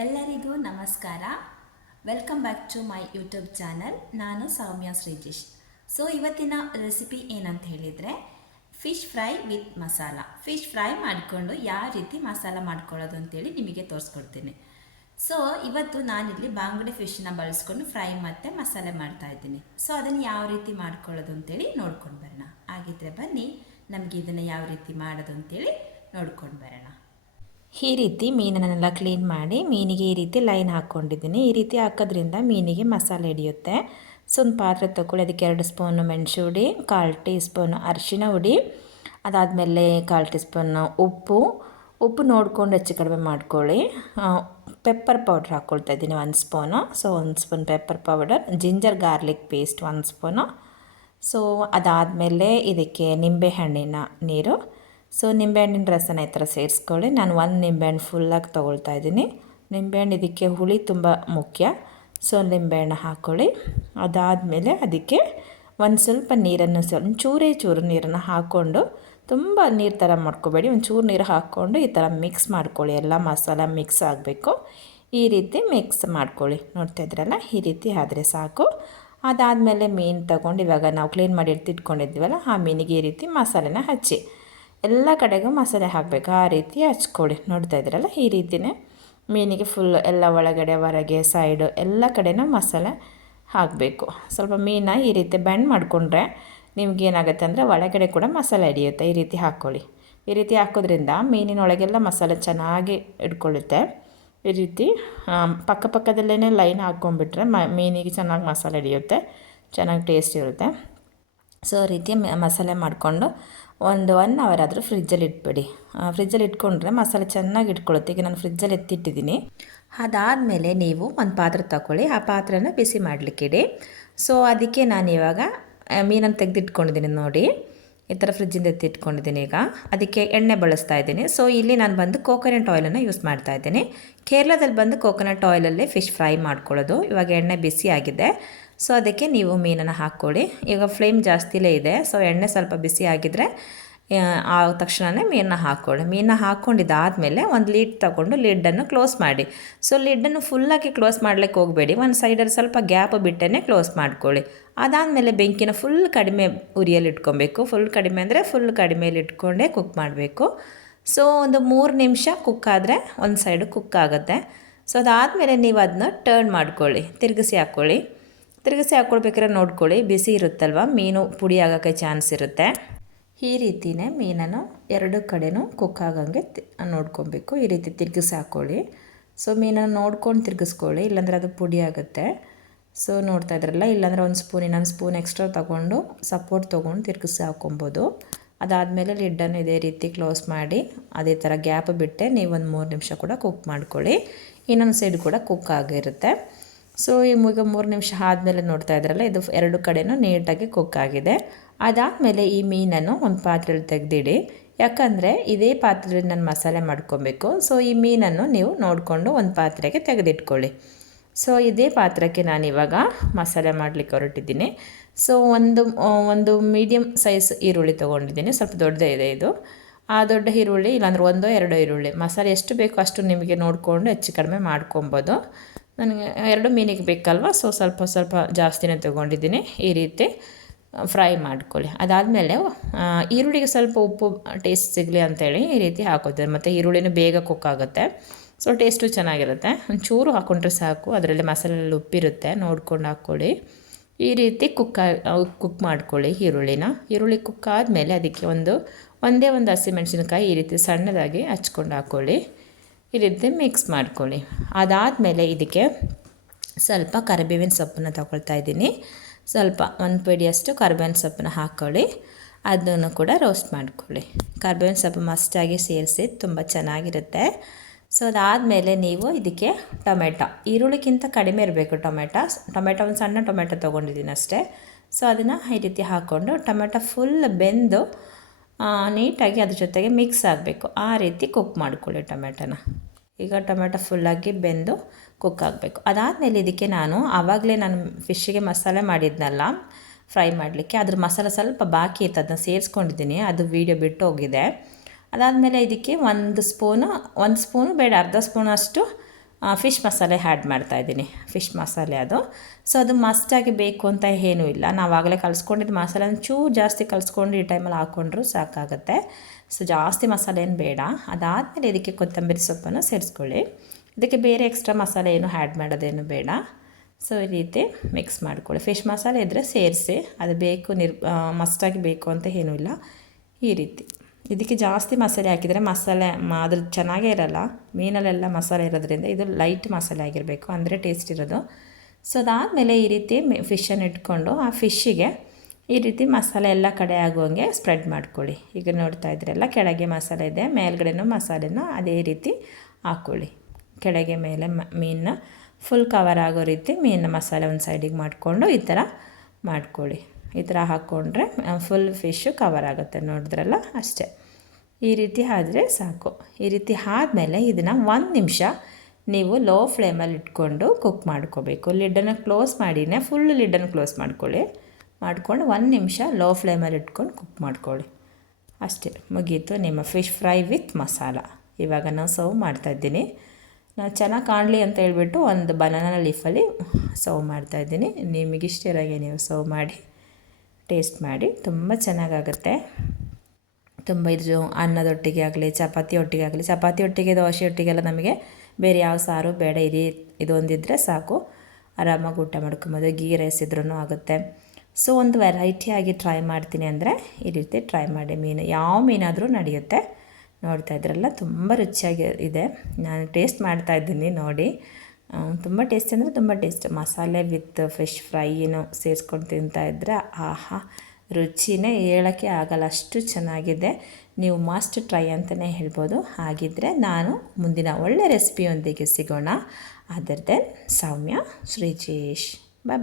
ಎಲ್ಲರಿಗೂ ನಮಸ್ಕಾರ. Welcome back to my YouTube channel. ನಾನು ಸೌಮ್ಯ ಶ್ರೀಜಿಶ್. ಸೊ ಇವತ್ತಿನ ರೆಸಿಪಿ ಏನಂತ ಹೇಳಿದರೆ fish fry with masala. Fish fry ಮಾಡಿಕೊಂಡು ಯಾವ ರೀತಿ ಮಸಾಲ ಮಾಡ್ಕೊಳ್ಳೋದು ಅಂತೇಳಿ ನಿಮಗೆ ತೋರಿಸ್ಕೊಡ್ತೀನಿ. ಸೊ ಇವತ್ತು ನಾನಿಲ್ಲಿ ಬಾಂಗುಡೆ ಫಿಶ್ನ ಬಳಸ್ಕೊಂಡು ಫ್ರೈ ಮತ್ತು ಮಸಾಲೆ ಮಾಡ್ತಾ ಇದ್ದೀನಿ. ಸೊ ಅದನ್ನು ಯಾವ ರೀತಿ ಮಾಡ್ಕೊಳ್ಳೋದು ಅಂತೇಳಿ ನೋಡ್ಕೊಂಡು ಬರೋಣ. ಹಾಗಿದ್ರೆ ಬನ್ನಿ ನಮಗೆ ಇದನ್ನು ಯಾವ ರೀತಿ ಮಾಡೋದು ಅಂತೇಳಿ ನೋಡ್ಕೊಂಡು ಬರೋಣ. ಈ ರೀತಿ ಮೀನನ್ನೆಲ್ಲ ಕ್ಲೀನ್ ಮಾಡಿ ಮೀನಿಗೆ ಈ ರೀತಿ ಲೈನ್ ಹಾಕ್ಕೊಂಡಿದ್ದೀನಿ. ಈ ರೀತಿ ಹಾಕೋದ್ರಿಂದ ಮೀನಿಗೆ ಮಸಾಲೆ ಹಿಡಿಯುತ್ತೆ. ಸೊ ಒಂದು ಪಾತ್ರೆ ತೊಗೊಳ್ಳಿ, ಅದಕ್ಕೆ 2 ಸ್ಪೂನು ಮೆಣಸು ಹುಡಿ, 1/4 ಟೀ ಸ್ಪೂನು ಅರಿಶಿಣ ಹುಡಿ, ಅದಾದಮೇಲೆ 1/4 ಟೀ ಸ್ಪೂನು ಉಪ್ಪು ನೋಡ್ಕೊಂಡು ಹೆಚ್ಚು ಕಡಿಮೆ ಮಾಡ್ಕೊಳ್ಳಿ. ಪೆಪ್ಪರ್ ಪೌಡ್ರ್ ಹಾಕ್ಕೊಳ್ತಾ ಇದ್ದೀನಿ 1 spoon. So 1 spoon pepper powder, ginger garlic paste 1 spoon. So ಅದಾದಮೇಲೆ ಇದಕ್ಕೆ ನಿಂಬೆಹಣ್ಣಿನ ನೀರು. ಸೊ ನಿಂಬೆಹಣ್ಣಿನ ರಸನ ಈ ಥರ ಸೇರಿಸ್ಕೊಳ್ಳಿ. ನಾನು 1 ನಿಂಬೆಹಣ್ಣು ಫುಲ್ಲಾಗಿ ತೊಗೊಳ್ತಾ ಇದ್ದೀನಿ. ನಿಂಬೆಹಣ್ಣು ಇದಕ್ಕೆ ಹುಳಿ ತುಂಬ ಮುಖ್ಯ. ಸೊ ನಿಂಬೆಹಣ್ಣು ಹಾಕ್ಕೊಳ್ಳಿ. ಅದಾದಮೇಲೆ ಅದಕ್ಕೆ ಒಂದು ಸ್ವಲ್ಪ ನೀರನ್ನು ಚೂರು ನೀರನ್ನು ಹಾಕ್ಕೊಂಡು, ತುಂಬ ನೀರು ಥರ ಮಾಡ್ಕೋಬೇಡಿ, ಒಂದು ಚೂರು ನೀರು ಹಾಕ್ಕೊಂಡು ಈ ಥರ ಮಿಕ್ಸ್ ಮಾಡ್ಕೊಳ್ಳಿ. ಎಲ್ಲ ಮಸಾಲ ಮಿಕ್ಸ್ ಆಗಬೇಕು. ಈ ರೀತಿ ಮಿಕ್ಸ್ ಮಾಡ್ಕೊಳ್ಳಿ. ನೋಡ್ತಾ ಇದ್ರಲ್ಲ, ಈ ರೀತಿ ಆದರೆ ಸಾಕು. ಅದಾದಮೇಲೆ ಮೀನು ತಗೊಂಡು ಇವಾಗ ನಾವು ಕ್ಲೀನ್ ಮಾಡಿ ಇಟ್ಕೊಂಡಿದ್ವಲ್ಲ, ಆ ಮೀನಿಗೆ ಈ ರೀತಿ ಮಸಾಲೆನ ಹಚ್ಚಿ ಎಲ್ಲ ಕಡೆಗೂ ಮಸಾಲೆ ಹಾಕಬೇಕು. ಆ ರೀತಿ ಹಚ್ಕೊಳ್ಳಿ. ನೋಡ್ತಾ ಇದ್ದೀರಲ್ಲ, ಈ ರೀತಿಯೇ ಮೀನಿಗೆ ಫುಲ್ ಎಲ್ಲ ಒಳಗಡೆ ಹೊರಗೆ ಸೈಡು ಎಲ್ಲ ಕಡೆನೂ ಮಸಾಲೆ ಹಾಕಬೇಕು. ಸ್ವಲ್ಪ ಮೀನ ಈ ರೀತಿ ಬೆಂಡ್ ಮಾಡಿಕೊಂಡ್ರೆ ನಿಮಗೇನಾಗುತ್ತೆ ಅಂದರೆ ಒಳಗಡೆ ಕೂಡ ಮಸಾಲೆ ಹಿಡಿಯುತ್ತೆ. ಈ ರೀತಿ ಹಾಕ್ಕೊಳ್ಳಿ. ಈ ರೀತಿ ಹಾಕೋದ್ರಿಂದ ಮೀನಿನೊಳಗೆಲ್ಲ ಮಸಾಲೆ ಚೆನ್ನಾಗಿ ಇಟ್ಕೊಳ್ಳುತ್ತೆ. ಈ ರೀತಿ ಪಕ್ಕದಲ್ಲೇ ಲೈನ್ ಹಾಕ್ಕೊಂಡ್ಬಿಟ್ರೆ ಮೀನಿಗೆ ಚೆನ್ನಾಗಿ ಮಸಾಲೆ ಹಿಡಿಯುತ್ತೆ, ಚೆನ್ನಾಗಿ ಟೇಸ್ಟ್ ಇರುತ್ತೆ. ಸೊ ಈ ರೀತಿ ಮಸಾಲೆ ಮಾಡಿಕೊಂಡು ಒಂದು 1 ಅವರ್ ಆದರೂ ಫ್ರಿಜ್ಜಲ್ಲಿ ಇಟ್ಬಿಡಿ. ಫ್ರಿಜ್ಜಲ್ಲಿ ಇಟ್ಕೊಂಡ್ರೆ ಮಸಾಲೆ ಚೆನ್ನಾಗಿ ಇಟ್ಕೊಳ್ಳುತ್ತೆ. ಈಗ ನಾನು ಫ್ರಿಜ್ಜಲ್ಲಿ ಎತ್ತಿಟ್ಟಿದ್ದೀನಿ. ಅದಾದಮೇಲೆ ನೀವು ಒಂದು ಪಾತ್ರೆ ತಗೊಳ್ಳಿ, ಆ ಪಾತ್ರೆನ ಬಿಸಿ ಮಾಡಲಿಕ್ಕಿಡಿ. ಸೊ ಅದಕ್ಕೆ ನಾನು ಇವಾಗ ಮೀನನ್ನು ತೆಗೆದಿಟ್ಕೊಂಡಿದ್ದೀನಿ ನೋಡಿ, ಈ ಥರ ಫ್ರಿಜ್ಜಿಂದ ಎತ್ತಿಟ್ಕೊಂಡಿದ್ದೀನಿ. ಈಗ ಅದಕ್ಕೆ ಎಣ್ಣೆ ಬಳಸ್ತಾ ಇದ್ದೀನಿ. ಸೊ ಇಲ್ಲಿ ನಾನು ಬಂದು ಕೋಕೋನಟ್ ಆಯಿಲನ್ನು ಯೂಸ್ ಮಾಡ್ತಾ ಇದ್ದೀನಿ. ಕೇರಳದಲ್ಲಿ ಬಂದು ಕೋಕೋನಟ್ ಆಯಿಲಲ್ಲೇ ಫಿಶ್ ಫ್ರೈ ಮಾಡ್ಕೊಳ್ಳೋದು. ಇವಾಗ ಎಣ್ಣೆ ಬಿಸಿ ಆಗಿದೆ. ಸೊ ಅದಕ್ಕೆ ನೀವು ಮೀನನ್ನು ಹಾಕ್ಕೊಳ್ಳಿ. ಈಗ ಫ್ಲೇಮ್ ಜಾಸ್ತಿಲೇ ಇದೆ. ಸೊ ಎಣ್ಣೆ ಸ್ವಲ್ಪ ಬಿಸಿ ಆಗಿದ್ದರೆ ಆದ ತಕ್ಷಣವೇ ಮೀನನ್ನ ಹಾಕ್ಕೊಳ್ಳಿ. ಮೀನನ್ನ ಹಾಕ್ಕೊಂಡಿದ್ದಾದಮೇಲೆ ಒಂದು ಲೀಡ್ ತೊಗೊಂಡು ಲಿಡ್ಡನ್ನು ಕ್ಲೋಸ್ ಮಾಡಿ. ಸೊ ಲಿಡ್ಡನ್ನು ಫುಲ್ಲಾಗಿ ಕ್ಲೋಸ್ ಮಾಡಲಿಕ್ಕೆ ಹೋಗಬೇಡಿ, ಒಂದು ಸೈಡಲ್ಲಿ ಸ್ವಲ್ಪ ಗ್ಯಾಪ್ ಬಿಟ್ಟೇ ಕ್ಲೋಸ್ ಮಾಡ್ಕೊಳ್ಳಿ. ಅದಾದಮೇಲೆ ಬೆಂಕಿನ ಫುಲ್ ಕಡಿಮೆ ಉರಿಯಲ್ಲಿ ಇಟ್ಕೊಬೇಕು. ಫುಲ್ ಕಡಿಮೆ ಅಂದರೆ ಫುಲ್ ಕಡಿಮೆಯಲ್ಲಿ ಇಟ್ಕೊಂಡೇ ಕುಕ್ ಮಾಡಬೇಕು. ಸೊ ಒಂದು 3 ನಿಮಿಷ ಕುಕ್ ಆದರೆ ಒಂದು ಸೈಡು ಕುಕ್ ಆಗುತ್ತೆ. ಸೊ ಅದಾದಮೇಲೆ ನೀವು ಅದನ್ನ ಟರ್ನ್ ಮಾಡ್ಕೊಳ್ಳಿ, ತಿರುಗಿಸಿ ಹಾಕ್ಕೊಳ್ಬೇಕಾದ್ರೆ ನೋಡ್ಕೊಳ್ಳಿ, ಬಿಸಿ ಇರುತ್ತಲ್ವ, ಮೀನು ಪುಡಿ ಆಗೋಕ್ಕೆ ಚಾನ್ಸ್ ಇರುತ್ತೆ. ಈ ರೀತಿಯೇ ಮೀನನ್ನು 2 ಕಡೆನೂ ಕುಕ್ ಆಗಂಗೆ ನೋಡ್ಕೊಬೇಕು. ಈ ರೀತಿ ತಿರುಗಿಸಿ ಹಾಕ್ಕೊಳ್ಳಿ. ಸೊ ಮೀನನ್ನು ನೋಡ್ಕೊಂಡು ತಿರುಗಿಸ್ಕೊಳ್ಳಿ, ಇಲ್ಲಾಂದರೆ ಅದು ಪುಡಿ ಆಗುತ್ತೆ. ಸೊ ನೋಡ್ತಾ ಇದ್ರಲ್ಲ, ಇಲ್ಲಾಂದರೆ ಇನ್ನೊಂದು ಸ್ಪೂನ್ ಎಕ್ಸ್ಟ್ರಾ ತೊಗೊಂಡು ಸಪೋರ್ಟ್ ತೊಗೊಂಡು ತಿರುಗಿಸಿ ಹಾಕ್ಕೊಬೋದು. ಅದಾದಮೇಲೆ ಲಿಡ್ಡನ್ನು ಇದೇ ರೀತಿ ಕ್ಲೋಸ್ ಮಾಡಿ ಅದೇ ಥರ ಗ್ಯಾಪ್ ಬಿಟ್ಟೆ ನೀವು ಒಂದು 3 ನಿಮಿಷ ಕೂಡ ಕುಕ್ ಮಾಡ್ಕೊಳ್ಳಿ. ಇನ್ನೊಂದು ಸೈಡ್ ಕೂಡ ಕುಕ್ ಆಗಿರುತ್ತೆ. ಸೊ ಈಗ 3 ನಿಮಿಷ ಆದಮೇಲೆ ನೋಡ್ತಾ ಇದ್ರಲ್ಲ, ಇದು 2 ಕಡೆನೂ ನೀಟಾಗಿ ಕುಕ್ ಆಗಿದೆ. ಅದಾದಮೇಲೆ ಈ ಮೀನನ್ನು ಒಂದು ಪಾತ್ರೆಯಲ್ಲಿ ತೆಗೆದಿಡಿ. ಯಾಕಂದರೆ ಇದೇ ಪಾತ್ರೆಯಲ್ಲಿ ನಾನು ಮಸಾಲೆ ಮಾಡ್ಕೊಬೇಕು. ಸೊ ಈ ಮೀನನ್ನು ನೀವು ನೋಡಿಕೊಂಡು ಒಂದು ಪಾತ್ರೆಗೆ ತೆಗೆದಿಟ್ಕೊಳ್ಳಿ. ಸೊ ಇದೇ ಪಾತ್ರಕ್ಕೆ ನಾನಿವಾಗ ಮಸಾಲೆ ಮಾಡಲಿಕ್ಕೆ ಹೊರಟಿದ್ದೀನಿ. ಸೊ ಒಂದು ಮೀಡಿಯಮ್ ಸೈಜ್ ಈರುಳ್ಳಿ ತೊಗೊಂಡಿದ್ದೀನಿ. ಸ್ವಲ್ಪ ದೊಡ್ಡದೇ ಇದೆ ಇದು. ಆ ದೊಡ್ಡ ಈರುಳ್ಳಿ, ಇಲ್ಲಾಂದ್ರೆ 1-2 ಈರುಳ್ಳಿ, ಮಸಾಲೆ ಎಷ್ಟು ಬೇಕೋ ಅಷ್ಟು ನಿಮಗೆ ನೋಡಿಕೊಂಡು ಹೆಚ್ಚು ಕಡಿಮೆ ಮಾಡ್ಕೊಬೋದು. ನನಗೆ 2 ಮೀನಿಗೆ ಬೇಕಲ್ವ, ಸೊ ಸ್ವಲ್ಪ ಜಾಸ್ತಿನೇ ತೊಗೊಂಡಿದ್ದೀನಿ. ಈ ರೀತಿ ಫ್ರೈ ಮಾಡ್ಕೊಳ್ಳಿ. ಅದಾದಮೇಲೆ ಈರುಳ್ಳಿಗೆ ಸ್ವಲ್ಪ ಉಪ್ಪು ಟೇಸ್ಟ್ ಸಿಗಲಿ ಅಂಥೇಳಿ ಈ ರೀತಿ ಹಾಕೋತಾರೆ. ಮತ್ತು ಈರುಳ್ಳಿನೂ ಬೇಗ ಕುಕ್ ಆಗುತ್ತೆ. ಸೊ ಟೇಸ್ಟು ಚೆನ್ನಾಗಿರುತ್ತೆ. ಒಂಚೂರು ಹಾಕ್ಕೊಂಡ್ರೆ ಸಾಕು, ಅದರಲ್ಲಿ ಮಸಾಲೆಯಲ್ಲಿ ಉಪ್ಪಿರುತ್ತೆ, ನೋಡ್ಕೊಂಡು ಹಾಕ್ಕೊಳ್ಳಿ. ಈ ರೀತಿ ಕುಕ್ ಮಾಡ್ಕೊಳ್ಳಿ ಈರುಳ್ಳಿ ಕುಕ್ ಆದಮೇಲೆ ಅದಕ್ಕೆ ಒಂದೇ ಒಂದು ಹಸಿಮೆಣಸಿನಕಾಯಿ ಈ ರೀತಿ ಸಣ್ಣದಾಗಿ ಹಚ್ಕೊಂಡು ಹಾಕ್ಕೊಳ್ಳಿ. ಈ ರೀತಿ ಮಿಕ್ಸ್ ಮಾಡ್ಕೊಳ್ಳಿ. ಅದಾದಮೇಲೆ ಇದಕ್ಕೆ ಸ್ವಲ್ಪ ಕರಿಬೇವಿನ ಸೊಪ್ಪನ್ನು ತಗೊಳ್ತಾ ಇದ್ದೀನಿ. ಸ್ವಲ್ಪ 1 ಪಿಡಿಯಷ್ಟು ಕರಿಬೇವಿನ ಸೊಪ್ಪನ್ನು ಹಾಕ್ಕೊಳ್ಳಿ. ಅದನ್ನು ಕೂಡ ರೋಸ್ಟ್ ಮಾಡ್ಕೊಳ್ಳಿ. ಕರಿಬೇವಿನ ಸೊಪ್ಪು ಮಸ್ಟಾಗಿ ಸೇರಿಸಿ ತುಂಬ ಚೆನ್ನಾಗಿರುತ್ತೆ. ಸೊ ಅದಾದಮೇಲೆ ನೀವು ಇದಕ್ಕೆ ಈರುಳ್ಳಿಗಿಂತ ಕಡಿಮೆ ಇರಬೇಕು ಟೊಮೆಟೊ ಒಂದು ಸಣ್ಣ ಟೊಮೆಟೊ ತೊಗೊಂಡಿದ್ದೀನಿ ಅಷ್ಟೇ. ಸೊ ಅದನ್ನು ಈ ರೀತಿ ಹಾಕ್ಕೊಂಡು ಟೊಮೆಟೊ ಫುಲ್ ಬೆಂದು ನೀಟಾಗಿ ಅದ್ರ ಜೊತೆಗೆ ಮಿಕ್ಸ್ ಆಗಬೇಕು. ಆ ರೀತಿ ಕುಕ್ ಮಾಡ್ಕೊಳ್ಳಿ ಟೊಮೆಟೊನ. ಈಗ ಟೊಮೆಟೊ ಫುಲ್ಲಾಗಿ ಬೆಂದು ಕುಕ್ ಆಗಬೇಕು. ಅದಾದಮೇಲೆ ಇದಕ್ಕೆ ಆವಾಗಲೇ ನಾನು ಫಿಶ್ಶಿಗೆ ಮಸಾಲೆ ಮಾಡಿದ್ನಲ್ಲ ಫ್ರೈ ಮಾಡಲಿಕ್ಕೆ, ಅದ್ರ ಮಸಾಲೆ ಸ್ವಲ್ಪ ಬಾಕಿ ಇತ್ತು, ಅದನ್ನ ಸೇರಿಸ್ಕೊಂಡಿದ್ದೀನಿ. ಅದು ವೀಡಿಯೋ ಬಿಟ್ಟು ಹೋಗಿದೆ. ಅದಾದಮೇಲೆ ಇದಕ್ಕೆ ಒಂದು ಸ್ಪೂನು ಬೇಡ, ಅರ್ಧ ಸ್ಪೂನಷ್ಟು ಫಿಶ್ ಮಸಾಲೆ ಆ್ಯಡ್ ಮಾಡ್ತಾಯಿದ್ದೀನಿ. ಫಿಶ್ ಮಸಾಲೆ ಅದು. ಸೊ ಅದು ಮಸ್ಟಾಗಿ ಬೇಕು ಅಂತ ಏನೂ ಇಲ್ಲ. ನಾವು ಆಗಲೇ ಕಲಿಸ್ಕೊಂಡಿದ್ದು ಮಸಾಲೆ ಚೂರು ಜಾಸ್ತಿ ಕಲಿಸ್ಕೊಂಡು ಈ ಟೈಮಲ್ಲಿ ಹಾಕ್ಕೊಂಡ್ರೂ ಸಾಕಾಗುತ್ತೆ. ಸೊ ಜಾಸ್ತಿ ಮಸಾಲೆ ಏನು ಬೇಡ. ಅದಾದಮೇಲೆ ಇದಕ್ಕೆ ಕೊತ್ತಂಬರಿ ಸೊಪ್ಪನ್ನು ಸೇರಿಸ್ಕೊಳ್ಳಿ. ಇದಕ್ಕೆ ಬೇರೆ ಎಕ್ಸ್ಟ್ರಾ ಮಸಾಲೆ ಏನು ಆ್ಯಡ್ ಮಾಡೋದೇನು ಬೇಡ. ಸೊ ಈ ರೀತಿ ಮಿಕ್ಸ್ ಮಾಡ್ಕೊಳ್ಳಿ. ಫಿಶ್ ಮಸಾಲೆ ಇದ್ದರೆ ಸೇರಿಸಿ, ಅದು ಬೇಕು ಮಸ್ಟಾಗಿ ಬೇಕು ಅಂತ ಏನೂ ಇಲ್ಲ. ಈ ರೀತಿ ಇದಕ್ಕೆ ಜಾಸ್ತಿ ಮಸಾಲೆ ಹಾಕಿದರೆ ಮಸಾಲೆ ಅದ್ರ ಚೆನ್ನಾಗೇ ಇರೋಲ್ಲ. ಮೀನಲ್ಲೆಲ್ಲ ಮಸಾಲೆ ಇರೋದ್ರಿಂದ ಇದು ಲೈಟ್ ಮಸಾಲೆ ಆಗಿರಬೇಕು, ಅಂದರೆ ಟೇಸ್ಟ್ ಇರೋದು. ಸೊ ಅದಾದಮೇಲೆ ಈ ರೀತಿ ಫಿಶನ್ನು ಇಟ್ಕೊಂಡು ಆ ಫಿಶ್ಶಿಗೆ ಈ ರೀತಿ ಮಸಾಲೆ ಎಲ್ಲ ಕಡೆ ಆಗುವಂಗೆ ಸ್ಪ್ರೆಡ್ ಮಾಡ್ಕೊಳ್ಳಿ. ಈಗ ನೋಡ್ತಾ ಇದ್ರಲ್ಲ, ಕೆಳಗೆ ಮಸಾಲೆ ಇದೆ, ಮೇಲ್ಗಡೆನೂ ಮಸಾಲೆನ ಅದೇ ರೀತಿ ಹಾಕ್ಕೊಳ್ಳಿ. ಕೆಳಗೆ ಮೇಲೆ ಮೀನನ್ನ ಫುಲ್ ಕವರ್ ಆಗೋ ರೀತಿ ಮೀನಿನ ಮಸಾಲೆ ಒಂದು ಸೈಡಿಗೆ ಮಾಡಿಕೊಂಡು ಈ ಥರ ಮಾಡ್ಕೊಳ್ಳಿ. ಈ ಥರ ಹಾಕ್ಕೊಂಡ್ರೆ ಫುಲ್ ಫಿಶ್ಶು ಕವರ್ ಆಗುತ್ತೆ. ನೋಡಿದ್ರಲ್ಲ, ಅಷ್ಟೇ. ಈ ರೀತಿ ಆದರೆ ಸಾಕು. ಈ ರೀತಿ ಆದಮೇಲೆ ಇದನ್ನು 1 ನಿಮಿಷ ನೀವು ಲೋ ಫ್ಲೇಮಲ್ಲಿ ಇಟ್ಕೊಂಡು ಕುಕ್ ಮಾಡ್ಕೋಬೇಕು. ಲಿಡ್ಡನ್ನು ಕ್ಲೋಸ್ ಮಾಡಿನೇ ಫುಲ್ ಲಿಡ್ಡನ್ನು ಕ್ಲೋಸ್ ಮಾಡ್ಕೊಂಡು 1 ನಿಮಿಷ ಲೋ ಫ್ಲೇಮಲ್ಲಿ ಇಟ್ಕೊಂಡು ಕುಕ್ ಮಾಡ್ಕೊಳ್ಳಿ. ಅಷ್ಟೇ, ಮುಗೀತು ನಿಮ್ಮ ಫಿಶ್ ಫ್ರೈ ವಿತ್ ಮಸಾಲ. ಇವಾಗ ನಾನು ಸರ್ವ್ ಮಾಡ್ತಾಯಿದ್ದೀನಿ. ನಾನು ಚೆನ್ನಾಗಿ ಕಾಣಲಿ ಅಂತ ಹೇಳ್ಬಿಟ್ಟು ಒಂದು ಬನಾನಾ ಲೀಫಲ್ಲಿ ಸರ್ವ್ ಮಾಡ್ತಾಯಿದ್ದೀನಿ. ನಿಮಗಿಷ್ಟ ಇರೋಂಗೆ ನೀವು ಸರ್ವ್ ಮಾಡಿ ಟೇಸ್ಟ್ ಮಾಡಿ, ತುಂಬ ಚೆನ್ನಾಗಾಗುತ್ತೆ. ತುಂಬ ಇದು ಅನ್ನದೊಟ್ಟಿಗೆ ಆಗಲಿ, ಚಪಾತಿ ಒಟ್ಟಿಗೆ ಆಗಲಿ, ಚಪಾತಿ ಒಟ್ಟಿಗೆ ದೋಸೆ ಒಟ್ಟಿಗೆಲ್ಲ ನಮಗೆ ಬೇರೆ ಯಾವ ಸಾರು ಬೇಡ, ಇದೊಂದಿದ್ದರೆ ಸಾಕು, ಆರಾಮಾಗಿ ಊಟ ಮಾಡ್ಕೊಬೋದು. ಗೀ ರೈಸ್ ಇದ್ರೂ ಆಗುತ್ತೆ. ಸೊ ಒಂದು ವೆರೈಟಿಯಾಗಿ ಟ್ರೈ ಮಾಡ್ತೀನಿ ಅಂದರೆ ಈ ರೀತಿ ಟ್ರೈ ಮಾಡಿ. ಮೀನು ಯಾವ ಮೀನಾದರೂ ನಡೆಯುತ್ತೆ. ನೋಡ್ತಾ ಇದ್ರಲ್ಲ, ತುಂಬ ರುಚಿಯಾಗಿ ಇದೆ. ನಾನು ಟೇಸ್ಟ್ ಮಾಡ್ತಾಯಿದ್ದೀನಿ ನೋಡಿ. ತುಂಬ ಟೇಸ್ಟ್ ಅಂದರೆ ತುಂಬ ಟೇಸ್ಟ್. ಮಸಾಲೆ ವಿತ್ ಫಿಶ್ ಫ್ರೈನು ಸೇರಿಸ್ಕೊಂಡು ತಿಂತಾಯಿದ್ರೆ ಆಹಾ, ರುಚಿನೇ ಹೇಳೋಕ್ಕೆ ಆಗಲ್ಲ, ಅಷ್ಟು ಚೆನ್ನಾಗಿದೆ. ನೀವು ಮಸ್ಟ್ ಟ್ರೈ ಅಂತಲೇ ಹೇಳ್ಬೋದು. ಹಾಗಿದ್ದರೆ ನಾನು ಮುಂದಿನ ಒಳ್ಳೆ ರೆಸಿಪಿಯೊಂದಿಗೆ ಸಿಗೋಣ. ಅದರದ್ದೇ ಸೌಮ್ಯ ಶ್ರೀಜೇಶ್. ಬಾಯ್.